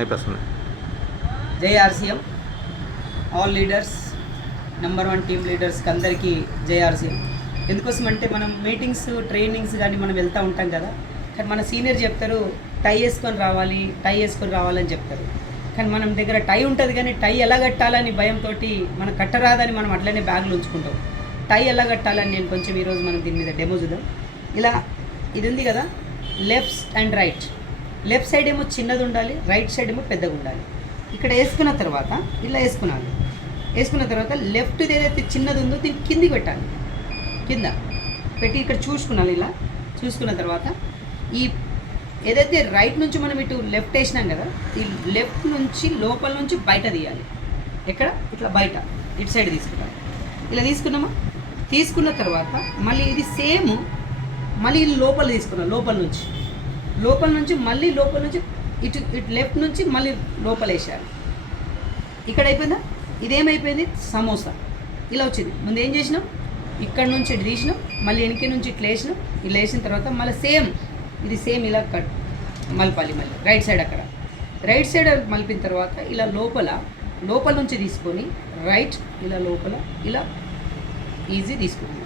అయిపోతుంది. జై RCM, all leaders, number 1 team లీడర్స్కి అందరికీ జై ఆర్సీఎం. ఎందుకోసం అంటే మనం మీటింగ్స్, ట్రైనింగ్స్ కానీ మనం వెళ్తూ ఉంటాం కదా, కానీ మన సీనియర్ చెప్తారు టై వేసుకొని రావాలని చెప్తారు. కానీ మనం దగ్గర టై ఉంటుంది, కానీ టై ఎలా కట్టాలని భయంతో మనం కట్టరాదని మనం అట్లనే బ్యాగ్లో ఉంచుకుంటాం. టై ఎలా కట్టాలని నేను కొంచెం ఈరోజు మనం దీని మీద డెమో చూద్దాం. ఇలా ఇది ఉంది కదా, left and right. Left side ఏమో చిన్నది ఉండాలి, రైట్ సైడ్ ఏమో పెద్దగా ఉండాలి. ఇక్కడ వేసుకున్న తర్వాత ఇలా వేసుకున్న తర్వాత లెఫ్ట్ ఏదైతే చిన్నది ఉందో దీన్ని కిందికి పెట్టాలి. కింద పెట్టి ఇక్కడ చూసుకున్నాను. ఇలా చూసుకున్న తర్వాత ఈ ఏదైతే రైట్ నుంచి మనం ఇటు లెఫ్ట్ వేసినాం కదా, ఈ లెఫ్ట్ నుంచి లోపల నుంచి బయట తీయాలి. ఎక్కడ? ఇట్లా బయట ఇటు సైడ్ తీసుకుంటాం. ఇలా తీసుకున్న తర్వాత మళ్ళీ ఇది సేమ్, మళ్ళీ లోపల తీసుకున్నాం. లోపల నుంచి మళ్ళీ ఇటు లెఫ్ట్ నుంచి మళ్ళీ లోపల వేసేయాలి. ఇక్కడ అయిపోయిందా? ఇదేమైపోయింది? సమోసా ఇలా వచ్చింది. ముందు ఏం చేసినాం, ఇక్కడ నుంచి ఇటు తీసినాం, మళ్ళీ వెనక నుంచి ఇట్లా వేసినాం. ఇలా వేసిన తర్వాత మళ్ళీ ఇది సేమ్ ఇలా మలపాలి. మళ్ళీ రైట్ సైడ్ మలిపిన తర్వాత ఇలా లోపల నుంచి తీసుకొని రైట్ ఇలా లోపల ఇలా ఈజీ తీసుకున్నాం.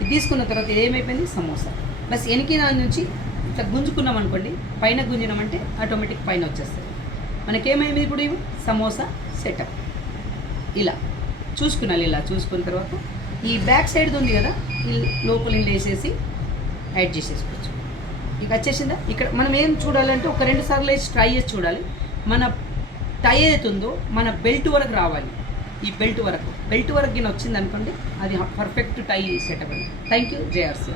ఇది తీసుకున్న తర్వాత ఇదేమైపోయింది? సమోసా. ప్లస్ వెనక నుంచి ఇట్లా గుంజుకున్నాం అనుకోండి, పైన గుంజినామంటే ఆటోమేటిక్ పైన వచ్చేస్తుంది. మనకేమైంది ఇప్పుడు? ఇవి సమోసా సెటప్. ఇలా చూసుకున్నాను. ఇలా చూసుకున్న తర్వాత ఈ బ్యాక్ సైడ్ ఉంది కదా, ఈ లోపల వేసేసి యాడ్ చేసేసుకోవచ్చు. ఇక వచ్చేసిందా? ఇక్కడ మనం ఏం చూడాలంటే ఒక 2 సార్లు వేసి ట్రై చేసి చూడాలి. మన టై అవుతుందో మన బెల్ట్ వరకు రావాలి. ఈ బెల్ట్ వరకు గిన వచ్చింది అనుకోండి, అది పర్ఫెక్ట్ టై సెటప్ అండి. Thank you. జేఆర్సీ.